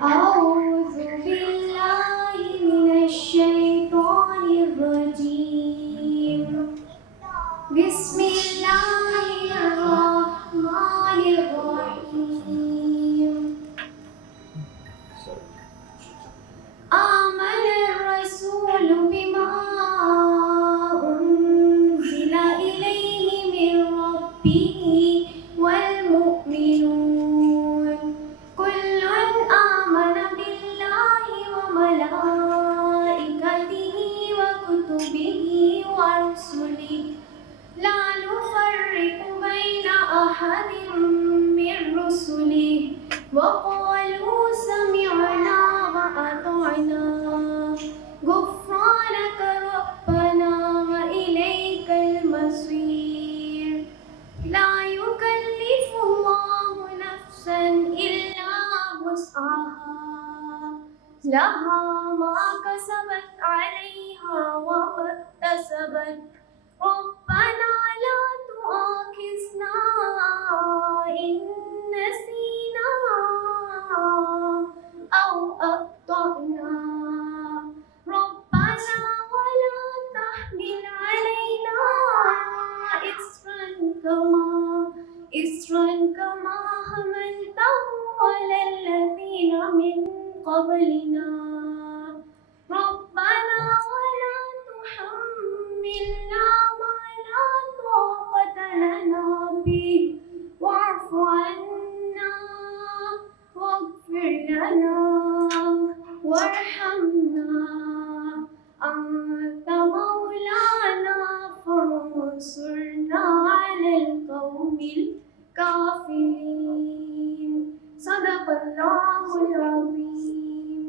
أعوذ بالله من الشيطان الرجيم. بسم الله الرحمن الرحيم. آمن الرسول بما أنزل إليه من ربه والمؤمنون كل آمن بالله وملائكته وكتبه ورسله لا نفرق بين أحد من رسله وقالوا سمعنا وأطعنا غفرانك ربنا وإليك المصير. لا يكلف الله نفسا إلا وسعها لها ما كسبت عليها وما اكتسبت. ربنا لا تؤاخذنا إن نسينا أو أخطأنا. ربنا ولا تحمل علينا إصرا كما حملته على الذين من قبلنا. ربنا ولا تحملنا ما لا طاقة لنا به واعف عنا واغفر لنا وارحمنا أنت مولانا فانصرنا على القوم الكافرين. صدق الله العظيم.